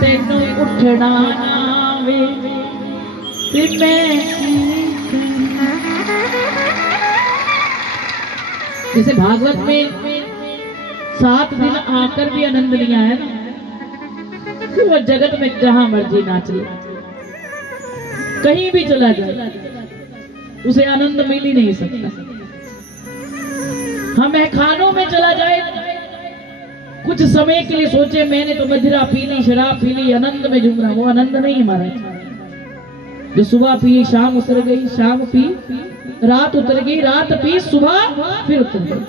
तेनू उठना वे ते मैं जैसे भागवत में 7 दिन आकर भी आनंद नहीं आया ना, तो वो जगत में जहां मर्जी नाच ले, कहीं भी चला जाए उसे आनंद मिल ही नहीं सकता। हम खानों में चला जाए, कुछ समय के लिए सोचे मैंने तो मदिरा पी ली, शराब पी ली, आनंद में झूम रहा, वो आनंद नहीं हमारा। जो सुबह पी शाम उतर गई, शाम पी रात उतर गई, रात पी सुबह फिर उतर गई।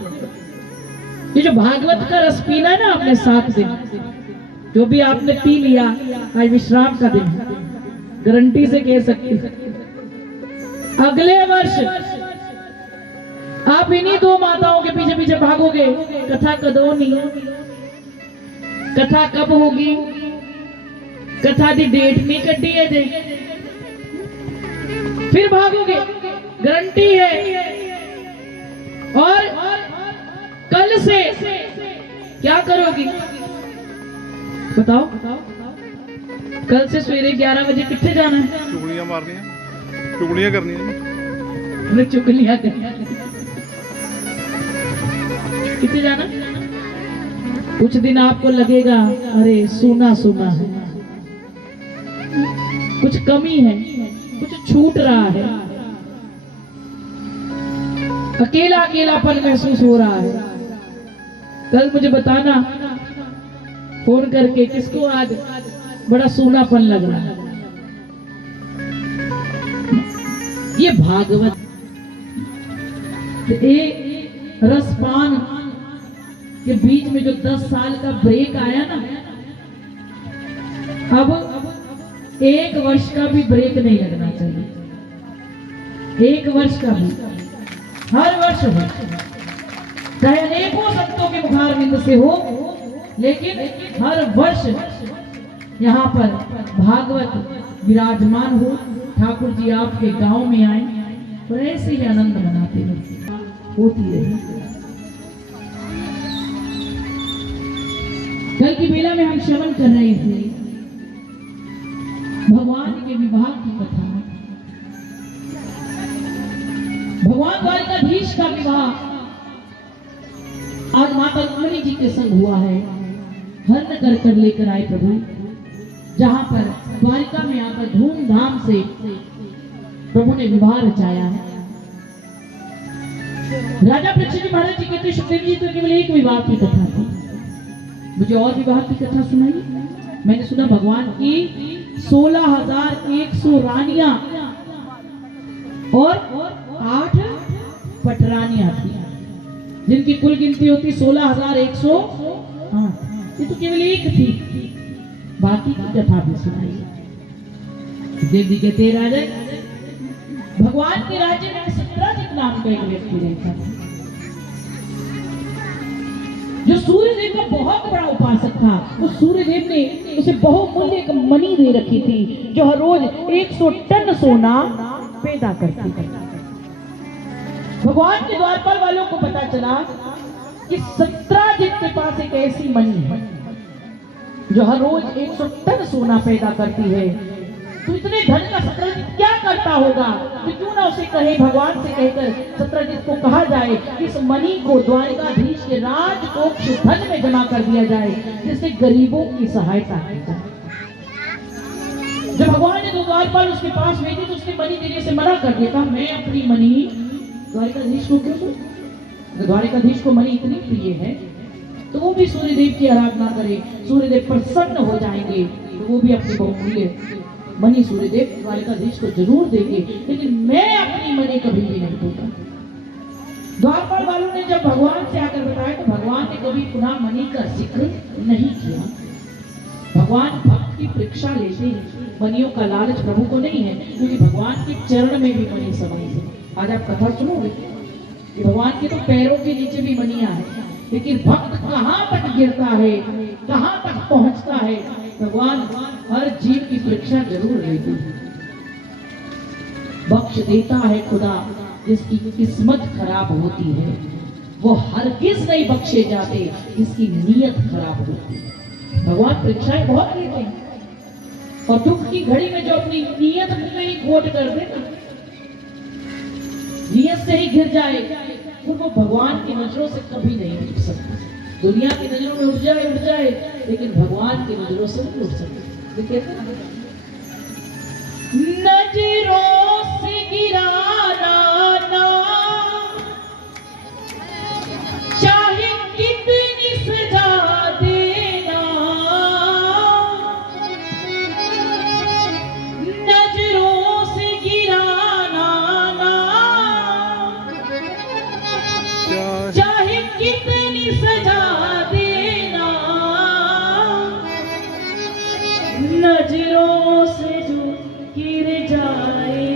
ये जो भागवत का रस पीना है ना आपने 7 दिन, जो भी आपने पी लिया, आज विश्राम का दिन है, गारंटी से कह सकती अगले वर्ष आप इन्हीं 2 माताओं के पीछे पीछे भागोगे। कथा कदों नहीं, कथा कब होगी, कथा दी डेट नहीं कटी है जे, फिर भागोगे, गारंटी है। और कल से क्या करोगी बताओ? कल से सवेरे 11 बजे कितने जाना है? चुगलियां मारनी है, चुगलियां करनी है, चुगलियां करनी। कितने जाना? कुछ दिन आपको लगेगा अरे सूना सूना है, कुछ कमी है, कुछ छूट रहा है, अकेला अकेलापन महसूस हो रहा है। कल मुझे बताना फोन करके किसको आज बड़ा सूनापन लग रहा है। ये भागवत एक रसपान के बीच में जो 10 साल का ब्रेक आया ना, अब 1 वर्ष का भी ब्रेक नहीं लगना चाहिए। 1 वर्ष का भी, हर वर्ष हो, चाहे अनेकों संतों के मुखारविंद से हो, लेकिन हर वर्ष यहाँ पर भागवत विराजमान हो, ठाकुर जी आपके गांव में आए और ऐसे ही आनंद मनाते होती रहे। कल की बेला में हम श्रवण कर रहे थे भगवान के विवाह की कथा। भगवान द्वारिकाधीश का विवाह आज माता रुक्मिणी जी के संग हुआ है। हरण कर कर लेकर आए प्रभु, जहां पर द्वारिका में आकर धूमधाम से प्रभु ने विवाह रचाया है। राजा परीक्षित जी महाराज जी कहते सुखदेव जी तो केवल एक विवाह की कथा थी, मुझे और विवाह की कथा सुनाई। मैंने सुना भगवान की 16,100 रानियां और 8 पटरानियां थी, जिनकी कुल गिनती होती 16,100। हाँ, ये तो केवल एक थी, बाकी की कथा भी सुनाई। देव जी कहते राजा भगवान के राज्य में सत्राजित नाम का एक व्यक्ति रहता था, जो सूर्यदेव का बहुत बड़ा उपासक था। उस सूर्यदेव ने उसे बहुमूल्य एक मणि दे रखी थी, जो हर रोज 100 टन सोना पैदा करती थी। भगवान के द्वारपाल वालों को पता चला कि सत्राजित के पास एक ऐसी मणि है जो हर रोज 100 टन सोना पैदा करती है। तो इतने धन का सत्राजित क्या करता होगा कि क्यों ना उसे कहे, भगवान से कहकर सत्राजित को कहा जाए कि इस मणि को द्वारिकाधीश के राजकोष धन में जमा कर दिया जाए, जिससे गरीबों की सहायता की जाए। जब भगवान ने 2 द्वारपाल उसके पास भेजे तो उसने मणि देने से मना कर दिया, मैं अपनी मणि द्वारिकाधीश को क्यों दूं? द्वारिकाधीश को मणि इतनी प्रिय है तो वो भी सूर्यदेव की आराधना करे, सूर्यदेव प्रसन्न हो जाएंगे, तो वो भी अपनी बहुमूल्य मणि सूर्यदेव द्वारिकाधीश को जरूर देंगे, लेकिन मैं अपनी मणि कभी भी नहीं दूंगा। द्वारपाल वालों ने जब भगवान से आकर बताया तो भगवान ने कभी पुनः मणि का जिक्र नहीं किया। भगवान भक्त की परीक्षा लेते हैं, मणियों का लालच प्रभु को नहीं है, क्योंकि भगवान के चरण में भी मणि समाई है। आज आप कथा सुनोगे कि भगवान के तो पैरों के नीचे भी मणियां हैं, लेकिन भक्त कहां तक गिरता है, कहां तक पहुंचता है, भगवान हर जीव की परीक्षा जरूर लेते हैं। बख्श देता है खुदा जिसकी किस्मत खराब होती है, वो हरगिज नहीं बख्शे जाते जिसकी नीयत खराब होती है। भगवान परीक्षाएं बहुत लेते हैं, और दुख की घड़ी में जो अपनी नियत में ही खोट कर दे ना, नियत से ही गिर जाए, फिर वो भगवान की नजरों से कभी नहीं उठ सकता। दुनिया की नजरों में उठ जाए, लेकिन भगवान की नजरों से नहीं उठ सकता। ये कहते हैं नजरों से गिराना ना, चाहे कितनी सजा देना, नजरों से गिराना ना, चाहे कितनी सजा देना, नजरों से जो गिर जाए,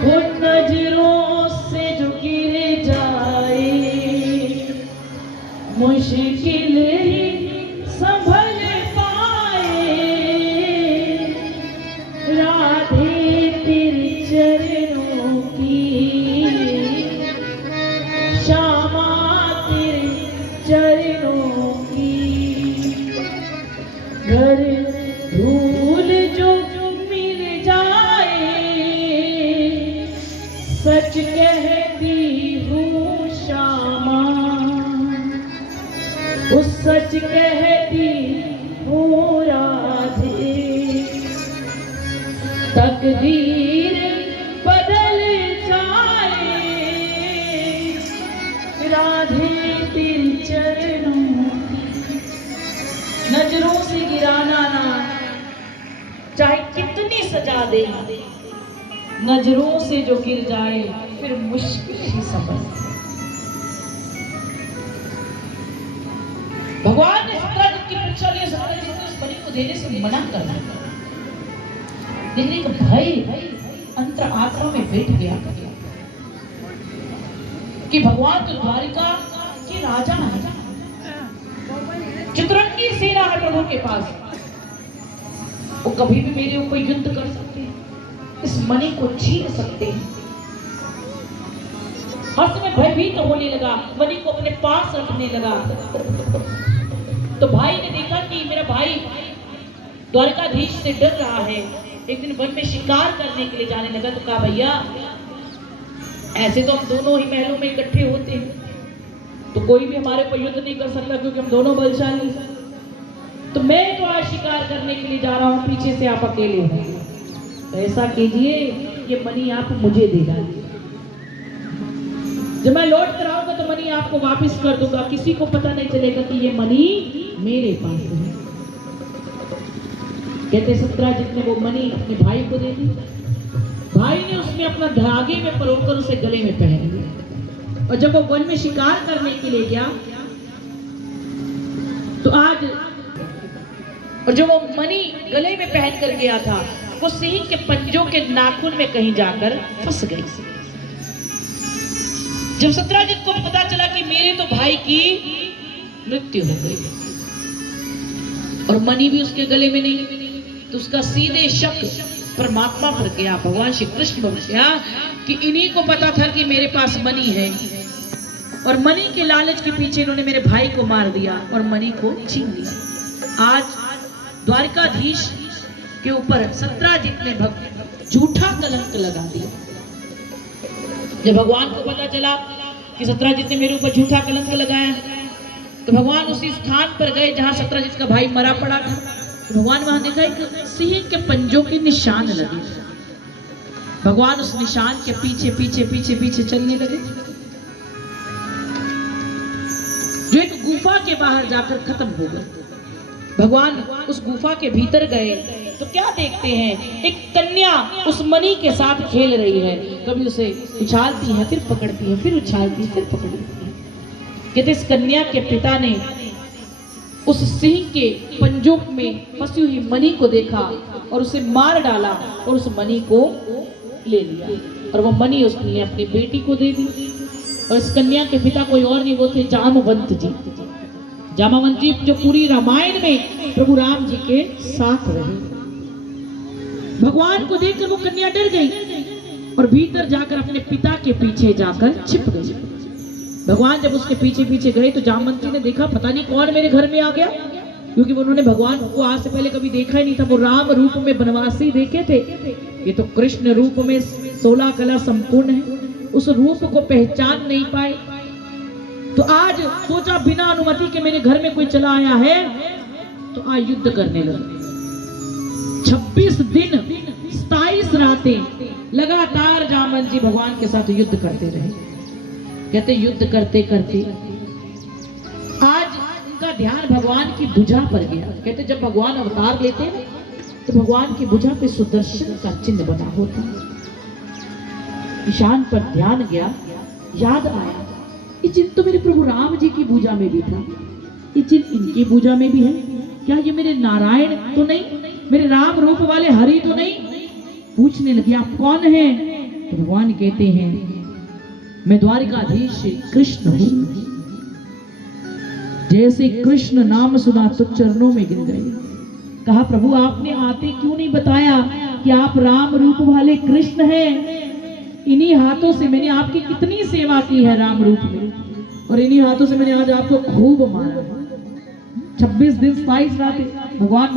वो नजरों से जो गिर जाए, मुश्किल ही संभल पाए, राधे तेरे चरणों की, श्यामा तेरे चरणों की, घर धूल जो मिल जाए, सच कहती हूँ श्यामा, उस सच कहती हूँ राधे, तकदीर बदल जाए, राधे तेरे चरणों की, नजरों से गिराना ना, चाहे कितनी सजा दे, नजरों से जो गिर जाए, फिर मुश्किल ही समझ। भगवान ने सत्राजित की परीक्षा ली, सत्राजित ने उस बलि को देने से मना कर दिया, लेकिन एक भय अंतर आत्मा में बैठ गया कि भगवान तो द्वारिका के राजा है, चित्रंगी सेना है प्रभु के पास, वो कभी भी मेरे ऊपर युद्ध कर सकते हैं, इस मणि को छीन सकते हैं। हर्ष में भयभीत होने लगा, मणि को अपने पास रखने लगा। तो भाई ने देखा कि मेरा भाई द्वारकाधीश से डर रहा है, एक दिन वन में शिकार करने के लिए जाने लगा। तो कहा भैया ऐसे तो हम दोनों ही महलों में इकट्ठे होते हैं, तो कोई भी हमारे पर युद्ध नहीं कर सकता क्योंकि हम दोनों बलशाली, तो मैं तो आज शिकार करने के लिए जा रहा हूँ, पीछे से आप अकेले हैं, तो ऐसा कीजिए ये मणि आप मुझे दे डालिए, जब मैं लौट कर आऊंगा तो मणि आपको वापस कर दूंगा, किसी को पता नहीं चलेगा कि ये मणि मेरे पास है। कहते सत्राजित ने वो मणि अपने भाई को दे दी, भाई ने उसमें अपना धागे में परोकर उसे गले में पहन लिया, और जब वो वन में शिकार करने के लिए गया तो आज, और जो वो मणि गले में पहन कर गया था वो सिंह के पंजों के नाखून में कहीं जाकर फंस गई। जब सत्राजित को पता चला कि मेरे तो भाई की मृत्यु हो गई और मणि भी उसके गले में नहीं, तो उसका सीधे शक परमात्मा पर गया, भगवान श्री कृष्ण पर गया कि इन्हीं को पता था कि मेरे पास मणि है, और मणि के लालच के पीछे इन्होंने मेरे भाई को मार दिया और मणि को छीन लिया। आज द्वारकाधीश के ऊपर सत्राजित ने झूठा कलंक लगा दिया। जब भगवान को पता चला कि सत्राजित ने मेरे ऊपर झूठा कलंक लगाया, तो भगवान उसी स्थान पर गए जहां सत्राजित का भाई मरा पड़ा था। तो भगवान वहां देखा एक सिंह के पंजों के निशान लगे। भगवान उस निशान के पीछे पीछे पीछे पीछे चलने लगे, जो एक गुफा के बाहर जाकर खत्म हो गए। भगवान उस गुफा के भीतर गए तो क्या देखते हैं, एक कन्या उस मणि के साथ खेल रही है, कभी उसे उछालती है फिर पकड़ती है, फिर उछालती है फिर पकड़ती है। कहते इस कन्या के पिता ने उस सिंह के पंजों में फंसी हुई मणि को देखा और उसे मार डाला और उस मणि को ले लिया, और वो मणि उसने अपनी बेटी को दे दी। और इस कन्या के पिता कोई और नहीं, वो थे जामवंत जी। जामवंत जी जो पूरी रामायण में प्रभु राम जी के साथ रहे। भगवान को देखकर वो कन्या डर गई और भीतर जाकर अपने पिता के पीछे जाकर छिप गई। भगवान जब उसके पीछे पीछे गए तो जामवंत जी ने देखा पता नहीं कौन मेरे घर में आ गया, क्योंकि उन्होंने भगवान को आज से पहले कभी देखा ही नहीं था। वो राम रूप में बनवासी देखे थे, ये तो कृष्ण रूप में 16 कला संपूर्ण है, उस रूप को पहचान नहीं पाए। तो आज सोचा बिना अनुमति के मेरे घर में कोई चला आया है तो आज युद्ध करने लगे। 26 दिन 27 रातें लगातार जामवंत जी भगवान के साथ युद्ध करते रहे। कहते युद्ध करते करते आज उनका ध्यान भगवान की भुजा पर गया। कहते जब भगवान अवतार लेते हैं तो भगवान की भुजा पे सुदर्शन का चिन्ह बना होता है। ईशान पर ध्यान गया, याद आया ये चिन्ह तो मेरे प्रभु राम जी की भुजा में भी था, ये चिन्ह इनकी भुजा में भी है, क्या ये मेरे नारायण तो नहीं, मेरे राम रूप वाले हरि तो नहीं? पूछने लगे आप कौन हैं? तो भगवान कहते हैं मैं द्वारिकाधीश कृष्ण हूं। जैसे कृष्ण नाम सुना तो चरणों में गिर गए। कहा प्रभु आपने आते क्यों नहीं बताया कि आप राम रूप वाले कृष्ण हैं? इन्हीं हाथों से मैंने आपकी कितनी सेवा की है राम रूप में, और इन्हीं हाथों से मैंने आज आपको खूब मारा। 26 दिन 27 रातें भगवान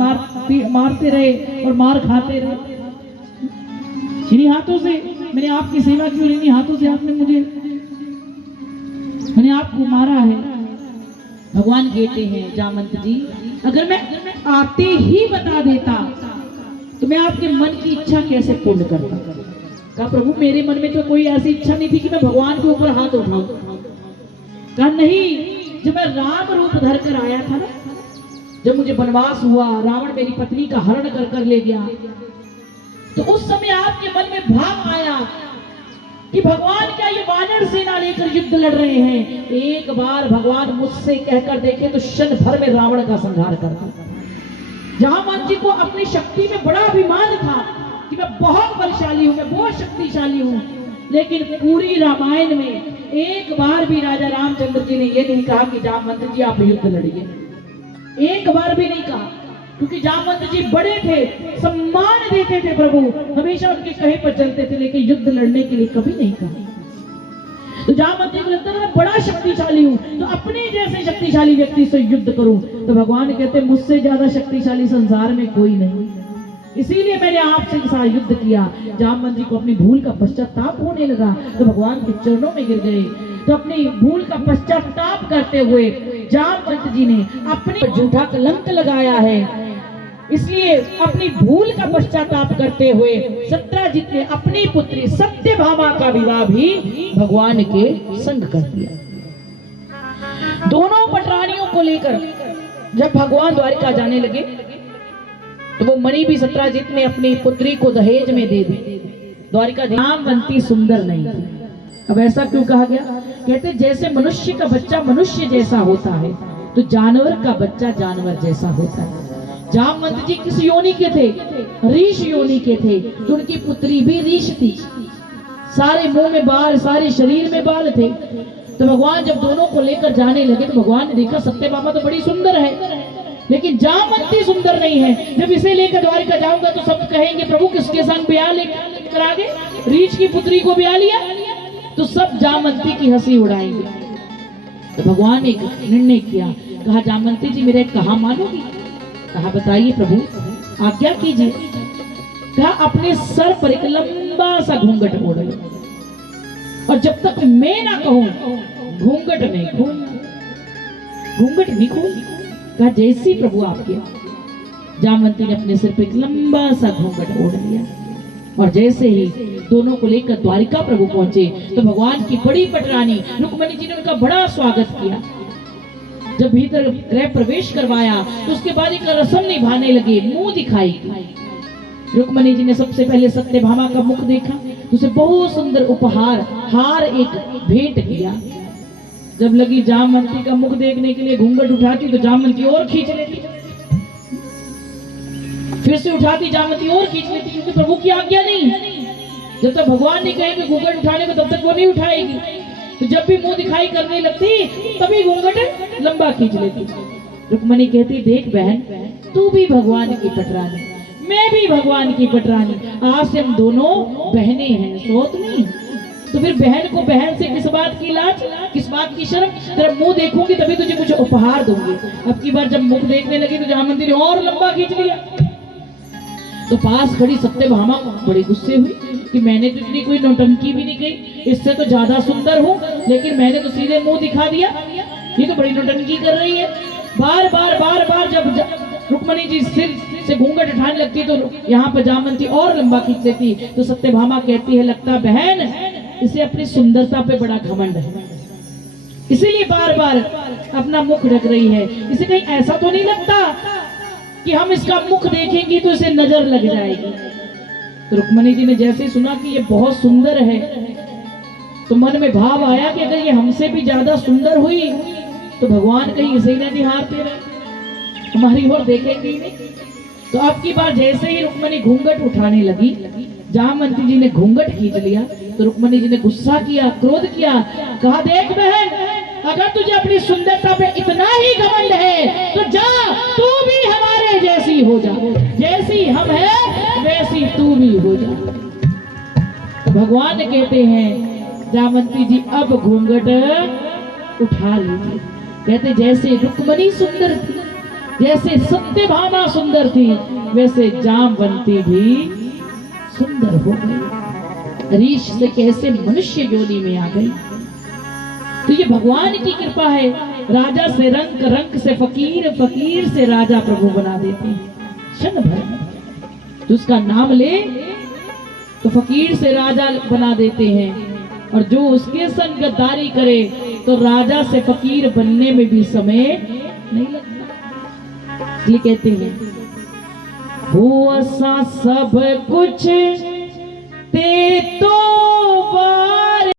मारते रहे और मार खाते रहे। इन्हीं हाथों से मैंने आपकी सेवा की और इन्हीं हाथों से मैंने आपको मारा है। भगवान कहते हैं जामवंत जी अगर मैं आते ही बता देता तो मैं आपके मन की इच्छा कैसे पूर्ण करता? कहा प्रभु मेरे मन में तो कोई ऐसी इच्छा नहीं थी कि मैं भगवान के ऊपर हाथ उठाऊं। कहा नहीं, जब मैं राम रूप धर कर आया था ना, जब मुझे वनवास हुआ, रावण मेरी पत्नी का हरण कर ले गया, तो उस समय आपके मन में भाव आया कि भगवान क्या ये वानर सेना लेकर युद्ध लड़ रहे हैं? एक बार भगवान मुझसे कहकर देखे तो क्षण भर में रावण का संहार करता। जामवंत जी को अपनी शक्ति में बड़ा अभिमान था कि मैं बहुत बलशाली हूं, मैं बहुत शक्तिशाली हूं, लेकिन पूरी रामायण में एक बार भी राजा रामचंद्र जी ने यह नहीं कहा कि जामवंत जी आप युद्ध लड़िए। एक बार भी नहीं कहा, क्योंकि जामवंत जी बड़े थे, सम्मान देते थे प्रभु, हमेशा उनके कहे पर चलते थे, लेकिन युद्ध लड़ने के लिए कभी नहीं कहा। तो जामवंत जी को लगता था मैं बड़ा शक्तिशाली हूं तो अपने जैसे शक्तिशाली व्यक्ति से युद्ध करूं। तो भगवान कहते मुझसे ज्यादा शक्तिशाली संसार में कोई नहीं, इसीलिए मैंने आपसे साथ युद्ध किया। जामवंत जी को अपनी भूल का पश्चाताप होने लगा तो भगवान के चरणों में गिर गए। तो अपनी भूल का पश्चाताप करते हुए जामवंत जी ने अपने झूठा कलंक लगाया है, इसलिए अपनी भूल का पश्चाताप करते हुए सत्यजित ने अपनी पुत्री सत्यभामा का विवाह भी भगवान के संग कर दिया। दोनों पटरानियों को लेकर जब भगवान द्वारिका जाने लगे तो वो मणि भी सत्यजित ने अपनी पुत्री को दहेज में दे दी। द्वारिका जामवंती सुंदर नहीं थी। अब ऐसा क्यों कहा गया? कहते जैसे मनुष्य का बच्चा मनुष्य जैसा होता है तो जानवर का बच्चा जानवर जैसा होता है। जामवंत जी किस योनि के थे? ऋष योनि के थे, तो उनकी पुत्री भी ऋष थी। सारे मुंह में बाल, सारे शरीर में बाल थे। तो भगवान जब दोनों को लेकर जाने लगे तो भगवान ने देखा सत्यभामा तो बड़ी सुंदर है, लेकिन जामवंती सुंदर नहीं है। जब इसे लेकर द्वारिका जाऊंगा तो सब कहेंगे प्रभु किसके संग ब्याह लेकर आ गए, ऋष की पुत्री को ब्याह लिया, तो सब जामवंती की हंसी उड़ाएंगे। तो भगवान ने एक निर्णय किया, कहा जामवंती जी मेरा कहा मानोगी? कहा बताइए प्रभु, आज्ञा कीजिए। कहा अपने सर पर एक लंबा सा घूंघट ओढ़ो, और जब तक मैं ना कहूं घूंघट नहीं खोल, घूंघट नहीं खोल। कहा जैसी प्रभु आपके। जामवंती ने अपने सिर पे एक लंबा सा घूंघट ओढ़ लिया, और जैसे ही दोनों को लेकर द्वारिका प्रभु पहुंचे तो भगवान की बड़ी पटरानी रुक्मणी जी ने उनका बड़ा स्वागत किया। जब भीतर गृह प्रवेश करवाया तो उसके बाद एक रस्म निभाने लगे, मुंह दिखाई। रुक्मणी जी ने सबसे पहले सत्यभामा का मुख देखा, उसे बहुत सुंदर उपहार हार एक भेंट किया। जब लगी जामवंती का मुख देखने के लिए घूंघट उठाती तो जामवंती और खींच लेती, फिर से उठाती जामवंती और खींच लेती, क्योंकि प्रभु की आज्ञा नहीं है। जब तक भगवान ने कहे कि घूंघट उठाने को तब तक वो नहीं उठाएगी। तो जब भी मुंह दिखाई करने लगती तभी घूंघट लंबा खींच लेती। रुक्मणी कहती देख बहन, तू भी भगवान की पटरानी, मैं भी भगवान की पटरानी, आज से हम दोनों बहनें हैं, सौत नहीं। तो फिर बहन को बहन से किस बात की लाज, किस बात की शर्म? तेरा मुंह देखूंगी तभी तुझे मुझे उपहार दूंगी। अब की बार जब मुख देखने लगी तो जामवंती ने और लंबा खींच लिया। तो पास खड़ी सत्यभामा बड़ी गुस्से हुई कि मैंने तो इतनी कोई नौटंकी भी नहीं कही, इससे तो ज्यादा सुंदर हूँ, लेकिन मैंने तो सीधे मुंह दिखा दिया, ये तो बड़ी नौटंकी कर रही है। बार बार जब रुक्मणी जी सिर से घूंघट उठाने लगती तो यहाँ पर जामवंती और लंबा खींच लेती। तो सत्यभामा कहती है लगता बहन इसे अपनी सुंदरता पे बड़ा घमंड है, इसीलिए बार बार अपना मुख ढक रही है। इसे कहीं ऐसा तो नहीं लगता कि हम इसका मुख देखेंगी तो इसे नजर लग जाएगी? तो रुक्मणी जी ने जैसे सुना कि ये बहुत सुंदर है तो मन में भाव आया कि अगर ये हमसे भी ज्यादा सुंदर हुई तो भगवान कहीं इसे न निहारते रहे, हमारी ओर देखेंगे ही नहीं। तो अब की बार जैसे ही रुक्मणी घूंघट उठाने लगी, जामवंती जी ने घूंघट खींच लिया। तो रुक्मणी जी ने गुस्सा किया, क्रोध किया, कहा देख बहन, अगर तुझे अपनी सुंदरता पे इतना ही घमंड है तो जा तू भी हमारे जैसी हो जा, जैसी हम है वैसी तू भी हो जा। तो भगवान कहते हैं जामवंती जी अब घूंघट उठा लीजिए। कहते जैसे रुक्मणी सुंदर थी, जैसे सत्यभामा सुंदर थी, वैसे जामवंती भी सुंदर हो गई, रीछ से कैसे मनुष्य योनि में आ गई। तो ये भगवान की कृपा है। राजा से रंक, रंक से फकीर, फकीर से राजा प्रभु बना देते हैं क्षण भर में। तो उसका नाम ले तो फकीर से राजा बना देते हैं, और जो उसके संग गद्दारी करे तो राजा से फकीर बनने में भी समय नहीं लगता। इसलिए कहते हैं हुआ सा सब कुछ ते तो